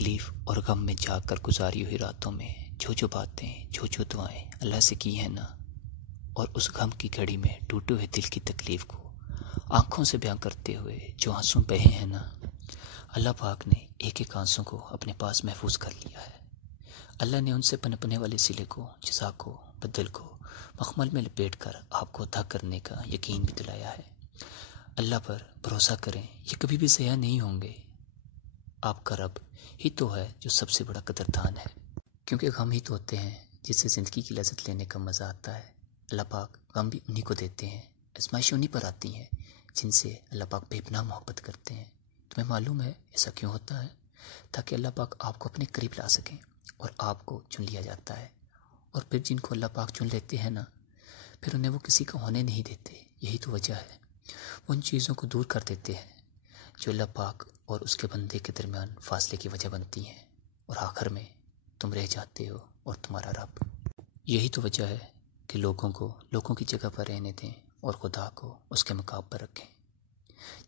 تکلیف اور غم میں جا کر گزاری ہوئی راتوں میں جو باتیں جو دعائیں اللہ سے کی ہیں نا، اور اس غم کی گھڑی میں ٹوٹے ہوئے دل کی تکلیف کو آنکھوں سے بیان کرتے ہوئے جو آنسو بہے ہیں نا، اللہ پاک نے ایک ایک آنسو کو اپنے پاس محفوظ کر لیا ہے۔ اللہ نے ان سے پنپنے والے سلے کو، جزا کو، بدل کو مخمل میں لپیٹ کر آپ کو عطا کرنے کا یقین بھی دلایا ہے۔ اللہ پر بھروسہ کریں، یہ کبھی بھی ضائع نہیں ہوں گے۔ آپ کا رب ہی تو ہے جو سب سے بڑا قدردان ہے، کیونکہ غم ہی تو ہوتے ہیں جس سے زندگی کی لذت لینے کا مزہ آتا ہے۔ اللہ پاک غم بھی انہی کو دیتے ہیں، آزمائشیں انہی پر آتی ہیں جن سے اللہ پاک بے پناہ محبت کرتے ہیں۔ تمہیں معلوم ہے ایسا کیوں ہوتا ہے؟ تاکہ اللہ پاک آپ کو اپنے قریب لا سکیں، اور آپ کو چن لیا جاتا ہے، اور پھر جن کو اللہ پاک چن لیتے ہیں نا، پھر انہیں وہ کسی کا ہونے نہیں دیتے۔ یہی تو وجہ ہے، وہ ان چیزوں کو دور کر دیتے ہیں جو اللہ پاک اور اس کے بندے کے درمیان فاصلے کی وجہ بنتی ہیں، اور آخر میں تم رہ جاتے ہو اور تمہارا رب۔ یہی تو وجہ ہے کہ لوگوں کی جگہ پر رہنے دیں اور خدا کو اس کے مقام پر رکھیں۔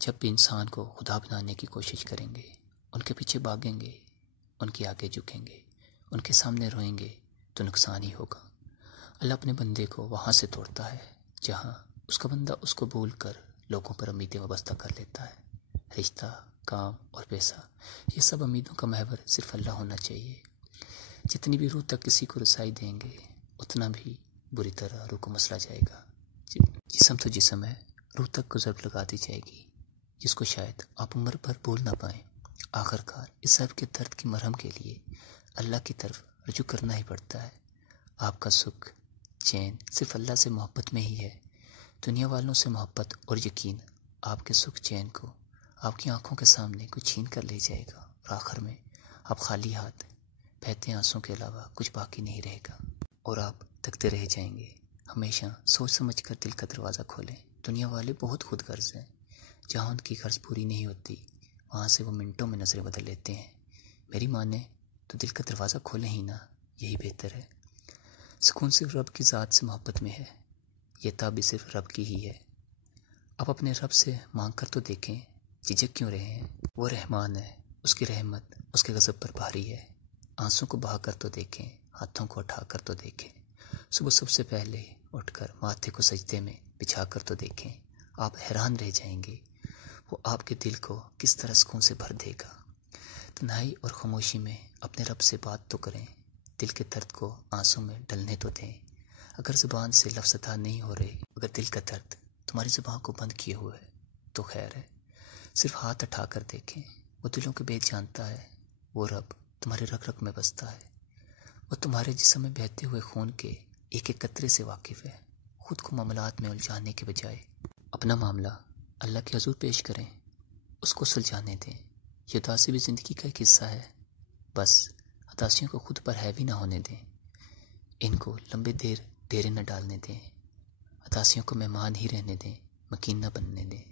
جب بھی انسان کو خدا بنانے کی کوشش کریں گے، ان کے پیچھے بھاگیں گے، ان کے آگے جھکیں گے، ان کے سامنے روئیں گے، تو نقصان ہی ہوگا۔ اللہ اپنے بندے کو وہاں سے توڑتا ہے جہاں اس کا بندہ اس کو بھول کر لوگوں پر امیدیں وابستہ کر لیتا ہے۔ رشتہ، کام اور پیسہ، یہ سب امیدوں کا محور صرف اللہ ہونا چاہیے۔ جتنی بھی روح تک کسی کو رسائی دیں گے، اتنا بھی بری طرح روح کو مسلا جائے گا۔ جسم تو جسم ہے، روح تک کو ضرب لگا دی جائے گی، جس کو شاید آپ عمر بھر بھول نہ پائیں۔ آخرکار اس سب کے درد کی مرہم کے لیے اللہ کی طرف رجوع کرنا ہی پڑتا ہے۔ آپ کا سکھ، چین صرف اللہ سے محبت میں ہی ہے۔ دنیا والوں سے محبت اور یقین آپ کے سکھ چین کو آپ کی آنکھوں کے سامنے کوئی چھین کر لے جائے گا، اور آخر میں آپ خالی ہاتھ، بہتے آنسوں کے علاوہ کچھ باقی نہیں رہے گا، اور آپ تکتے رہ جائیں گے۔ ہمیشہ سوچ سمجھ کر دل کا دروازہ کھولیں۔ دنیا والے بہت خود غرض ہیں، جہاں ان کی غرض پوری نہیں ہوتی وہاں سے وہ منٹوں میں نظریں بدل لیتے ہیں۔ میری مانیں تو دل کا دروازہ کھولیں ہی نہ، یہی بہتر ہے۔ سکون صرف رب کی ذات سے محبت میں ہے، یہ تاب بھی صرف رب کی ہی ہے۔ آپ اپنے رب سے مانگ کر تو دیکھیں، جھجک کیوں رہے ہیں؟ وہ رحمان ہے، اس کی رحمت اس کے غضب پر بھاری ہے۔ آنسوں کو بہا کر تو دیکھیں، ہاتھوں کو اٹھا کر تو دیکھیں، صبح سب سے پہلے اٹھ کر ماتھے کو سجدے میں بچھا کر تو دیکھیں۔ آپ حیران رہ جائیں گے وہ آپ کے دل کو کس طرح سکون سے بھر دے گا۔ تنہائی اور خاموشی میں اپنے رب سے بات تو کریں، دل کے درد کو آنسوں میں ڈلنے تو دیں۔ اگر زبان سے لفظ ادا نہیں ہو رہے، اگر دل کا درد تمہاری زبان کو بند کیے ہوئے ہے، تو خیر ہے، صرف ہاتھ اٹھا کر دیکھیں۔ وہ دلوں کے بھید جانتا ہے، وہ رب تمہارے رگ رگ میں بستا ہے، وہ تمہارے جسم میں بہتے ہوئے خون کے ایک ایک قطرے سے واقف ہے۔ خود کو معاملات میں الجھانے کے بجائے اپنا معاملہ اللہ کے حضور پیش کریں، اس کو سلجھانے دیں۔ یہ اداسی بھی زندگی کا ایک حصہ ہے، بس اداسیوں کو خود پر حاوی نہ ہونے دیں، ان کو لمبے ڈیرے نہ ڈالنے دیں، اداسیوں کو مہمان ہی رہنے دیں، مکین نہ بننے دیں۔